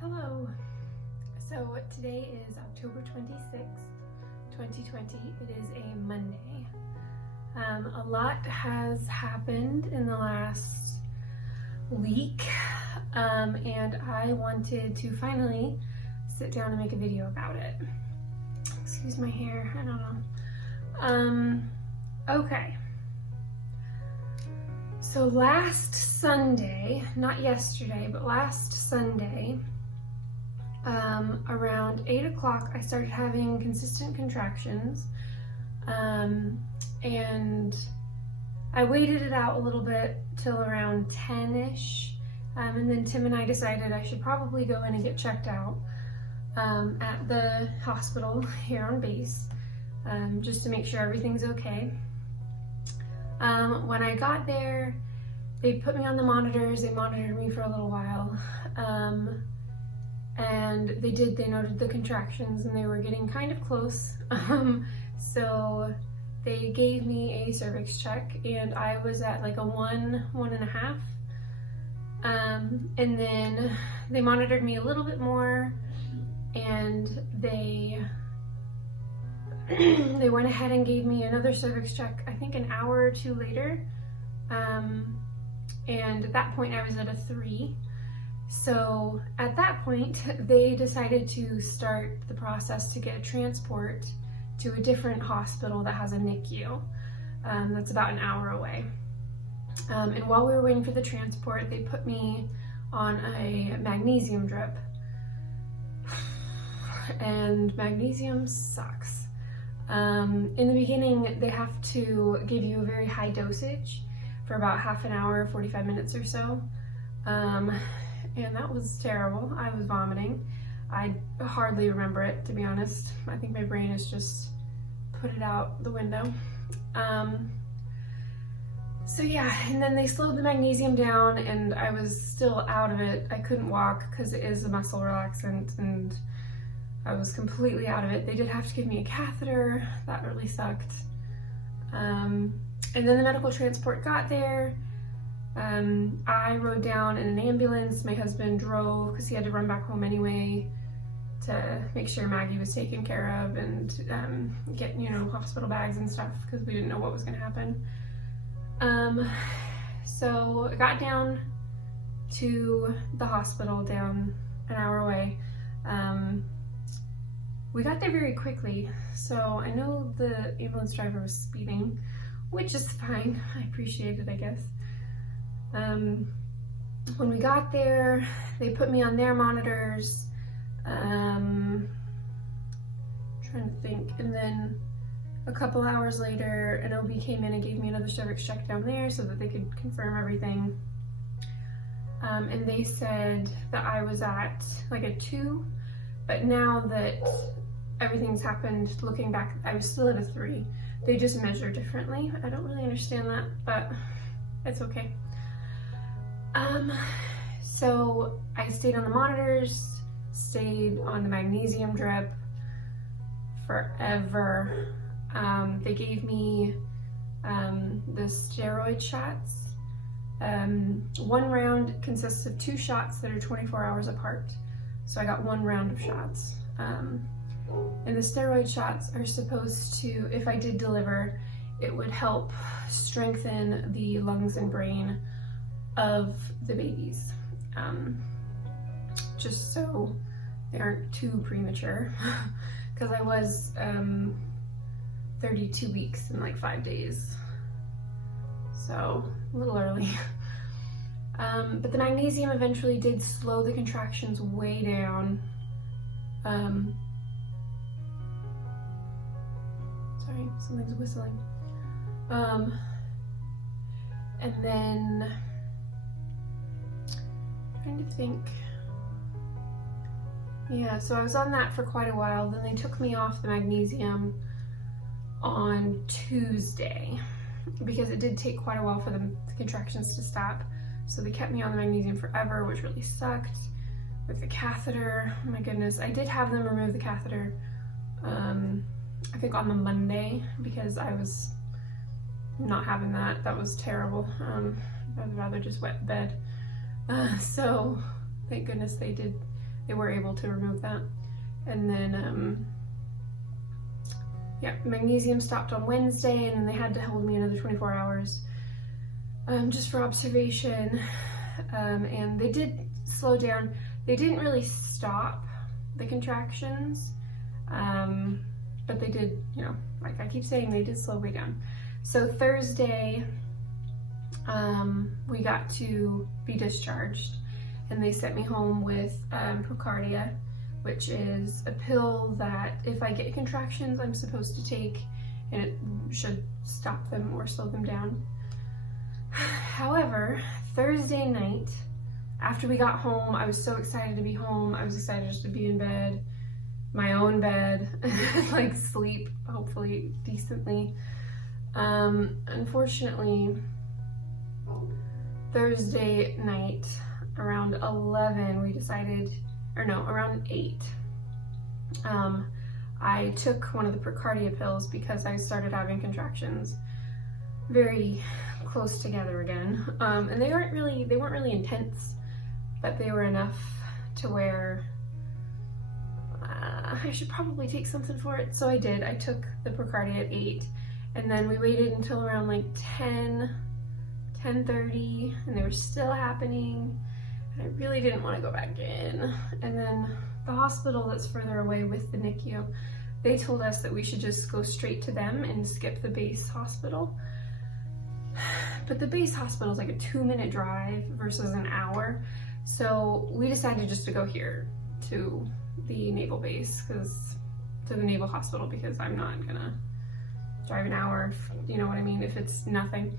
Hello. So today is October 26th, 2020. It is a Monday. A lot has happened in the last week, and I wanted to finally sit down and make a video about it. Excuse my hair, I don't know. Okay. So last Sunday, not yesterday, but last Sunday, around 8 o'clock, I started having consistent contractions, and I waited it out a little bit till around 10-ish, and then Tim and I decided I should probably go in and get checked out at the hospital here on base, just to make sure everything's okay. When I got there, they put me on the monitors. They monitored me for a little while, and they noted the contractions, and they were getting kind of close. So they gave me a cervix check, and I was at like a 1.5. And then they monitored me a little bit more, and they went ahead and gave me another cervix check, I think an hour or two later. And at that point I was at a 3. So at that point, they decided to start the process to get a transport to a different hospital that has a NICU. That's about an hour away. And while we were waiting for the transport, they put me on a magnesium drip. And magnesium sucks. In the beginning, they have to give you a very high dosage for about half an hour, 45 minutes or so. And that was terrible. I was vomiting. I hardly remember it, to be honest. I think my brain has just put it out the window. So yeah, and then they slowed the magnesium down, and I was still out of it. I couldn't walk because it is a muscle relaxant, and I was completely out of it. They did have to give me a catheter. That really sucked. And then the medical transport got there. I rode down in an ambulance. My husband drove because he had to run back home anyway to make sure Maggie was taken care of and get, hospital bags and stuff because we didn't know what was going to happen. So I got down to the hospital down an hour away. We got there very quickly, so I know the ambulance driver was speeding, which is fine. I appreciate it, I guess. When we got there, they put me on their monitors. Trying to think, and then a couple hours later, an OB came in and gave me another cervix check down there so that they could confirm everything. And they said that I was at like a 2, but now that everything's happened, looking back, I was still at a 3. They just measure differently. I don't really understand that, but it's okay. So I stayed on the monitors, stayed on the magnesium drip forever. They gave me the steroid shots. One round consists of 2 shots that are 24 hours apart. So I got 1 round of shots. And the steroid shots are supposed to, if I did deliver, it would help strengthen the lungs and brain of the babies. Just so they aren't too premature. Because I was 32 weeks in like 5 days. So a little early. But the magnesium eventually did slow the contractions way down. Sorry, something's whistling. And then, trying to think. Yeah, so I was on that for quite a while. Then they took me off the magnesium on Tuesday because it did take quite a while for the contractions to stop. So they kept me on the magnesium forever, which really sucked. With the catheter, oh my goodness. I did have them remove the catheter, I think on the Monday, because I was not having that. That was terrible. I'd rather just wet the bed. So thank goodness they did they were able to remove that. And then, yeah, magnesium stopped on Wednesday, and they had to hold me another 24 hours just for observation. And they did slow down. They didn't really stop the contractions, but they did, you know, like I keep saying, they did slow way down. So Thursday, we got to be discharged, and they sent me home with Precardia, which is a pill that if I get contractions, I'm supposed to take, and it should stop them or slow them down. However, Thursday night, after we got home, I was so excited to be home. I was excited just to be in bed, my own bed, like sleep, hopefully decently. Unfortunately, Thursday night around 11, we decided, or no, around 8, I took one of the Precardia pills because I started having contractions very close together again. And they weren't really intense, but they were enough to where I should probably take something for it. So I did. I took the Precardia at 8, and then we waited until around like 10:30, and they were still happening. And I really didn't want to go back in. And then the hospital that's further away with the NICU, they told us that we should just go straight to them and skip the base hospital. But the base hospital is like a 2-minute drive versus an hour. So we decided just to go here to the naval base, to the naval hospital, because I'm not gonna drive an hour, you know what I mean, if it's nothing.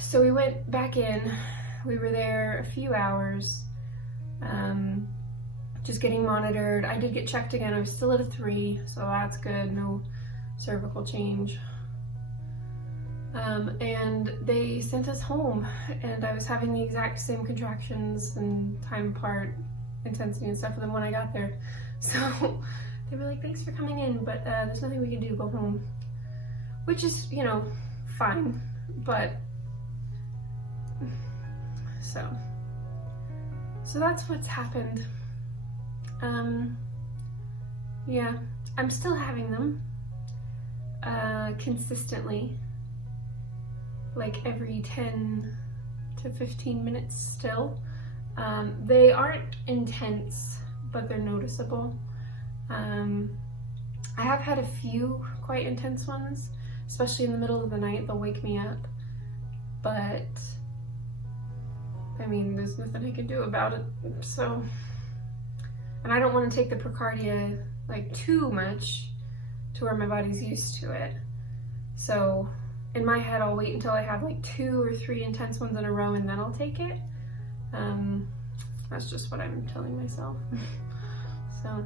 So we went back in. We were there a few hours, just getting monitored. I did get checked again. I was still at a 3, so that's good. No cervical change. And they sent us home, and I was having the exact same contractions and time apart, intensity and stuff with them when I got there. So they were like, thanks for coming in, but there's nothing we can do, go home. Which is, you know, fine, but so that's what's happened. Yeah, I'm still having them consistently, like every 10 to 15 minutes still. They aren't intense, but they're noticeable. I have had a few quite intense ones, especially in the middle of the night. They'll wake me up, but I mean, there's nothing I can do about it. So, and I don't want to take the Precardia like too much to where my body's used to it. So in my head, I'll wait until I have like 2 or 3 intense ones in a row, and then I'll take it. That's just what I'm telling myself. So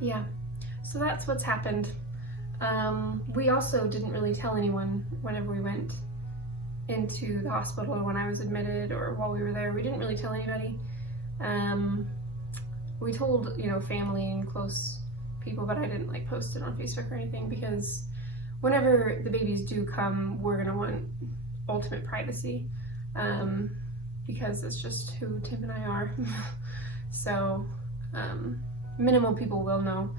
yeah, so that's what's happened. We also didn't really tell anyone whenever we went into the hospital, or when I was admitted, or while we were there. We didn't really tell anybody. We told, you know, family and close people, but I didn't like post it on Facebook or anything, because whenever the babies do come, we're gonna want ultimate privacy, because it's just who Tim and I are. So minimal people will know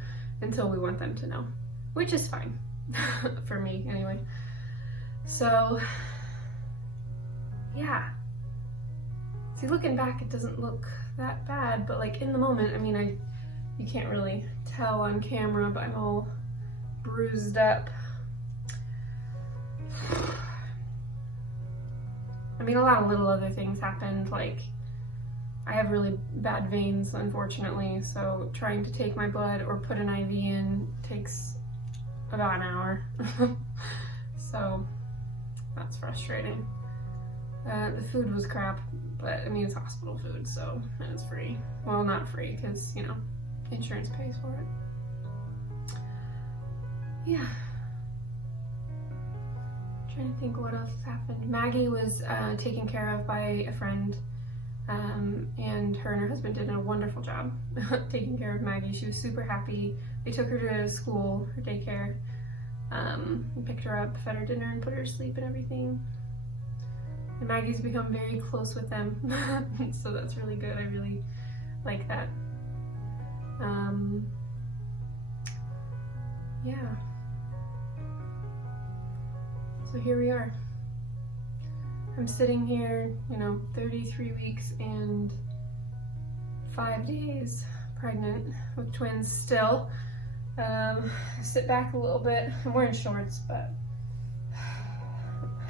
until we want them to know, which is fine for me anyway. So yeah, see, looking back, it doesn't look that bad, but like in the moment, I mean, you can't really tell on camera, but I'm all bruised up. I mean, a lot of little other things happened, like I have really bad veins, unfortunately, so trying to take my blood or put an IV in takes about an hour. So that's frustrating. The food was crap, but I mean, it's hospital food, so it's free. Well, not free, because, you know, insurance pays for it. Yeah. Trying to think what else happened. Maggie was taken care of by a friend, and her husband did a wonderful job taking care of Maggie. She was super happy. They took her to school, her daycare, and picked her up, fed her dinner, and put her to sleep and everything. And Maggie's become very close with them, so that's really good. I really like that. Yeah. So here we are. I'm sitting here, you know, 33 weeks and 5 days pregnant with twins still. Sit back a little bit. I'm wearing shorts, but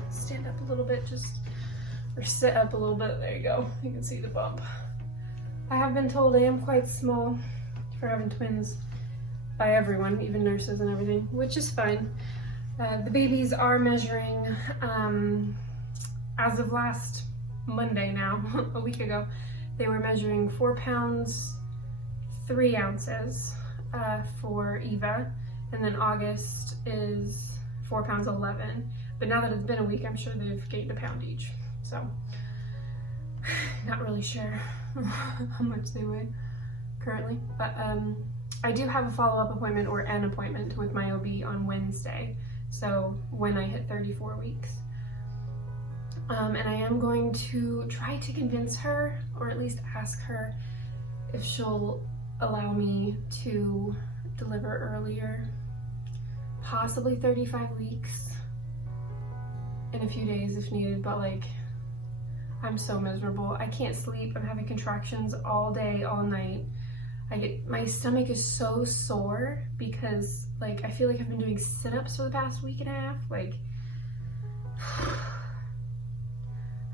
stand up a little bit, or sit up a little bit. There you go. You can see the bump. I have been told I am quite small for having twins by everyone, even nurses and everything, which is fine. The babies are measuring, as of last Monday now, a week ago, they were measuring 4 pounds, 3 ounces for Eva, and then August is 4 pounds, 11. But now that it's been a week, I'm sure they've gained a pound each. So, not really sure how much they weigh currently, but I do have a follow-up appointment, or an appointment with my OB on Wednesday, so when I hit 34 weeks. And I am going to try to convince her, or at least ask her if she'll allow me to deliver earlier, possibly 35 weeks in a few days if needed, but like, I'm so miserable. I can't sleep. I'm having contractions all day, all night. My stomach is so sore because like, I feel like I've been doing sit-ups for the past week and a half. Like,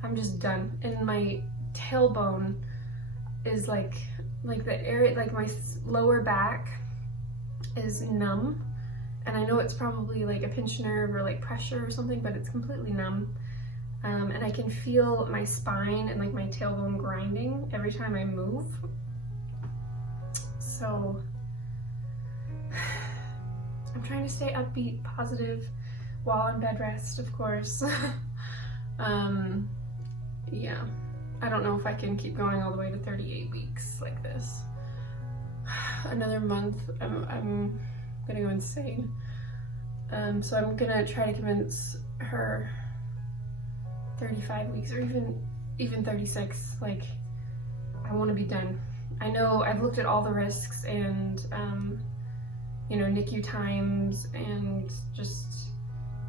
I'm just done. And my tailbone is like the area, like my lower back is numb. And I know it's probably like a pinched nerve or like pressure or something, but it's completely numb. And I can feel my spine and like my tailbone grinding every time I move. So I'm trying to stay upbeat, positive while on bed rest, of course. Yeah, I don't know if I can keep going all the way to 38 weeks like this. Another month, I'm gonna go insane. So I'm gonna try to convince her 35 weeks, or even 36. Like, I want to be done. I know I've looked at all the risks and you know, NICU times and just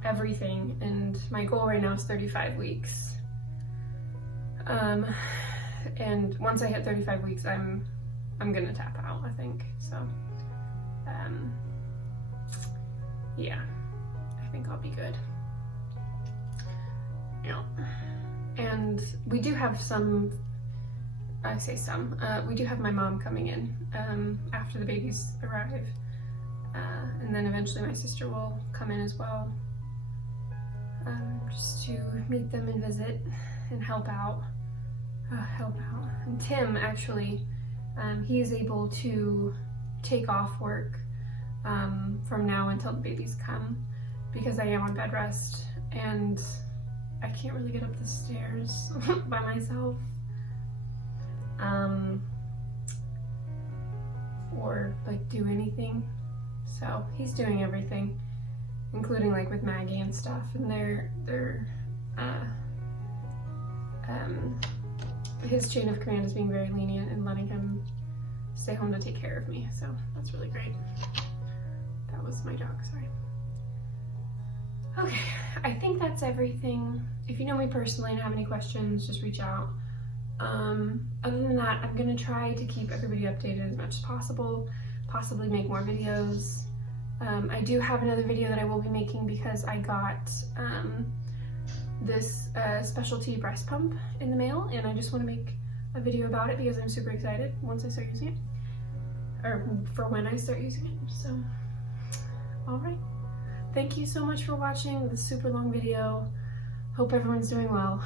everything, and my goal right now is 35 weeks. And once I hit 35 weeks, I'm gonna tap out, I think. So yeah, I think I'll be good. Yeah. And we do have some, we do have my mom coming in after the babies arrive. And then eventually my sister will come in as well, just to meet them and visit and help out. And Tim, actually, he is able to take off work from now until the babies come, because I am on bed rest and I can't really get up the stairs by myself, or like do anything. So he's doing everything, including like with Maggie and stuff, and his chain of command is being very lenient and letting him stay home to take care of me, so that's really great. That was my dog, sorry. Okay, I think that's everything. If you know me personally and have any questions, just reach out. Other than that, I'm gonna try to keep everybody updated as much as possible, possibly make more videos. I do have another video that I will be making because I got this specialty breast pump in the mail, and I just want to make a video about it because I'm super excited once I start using it, or for when I start using it. So, alright. Thank you so much for watching this super long video. Hope everyone's doing well.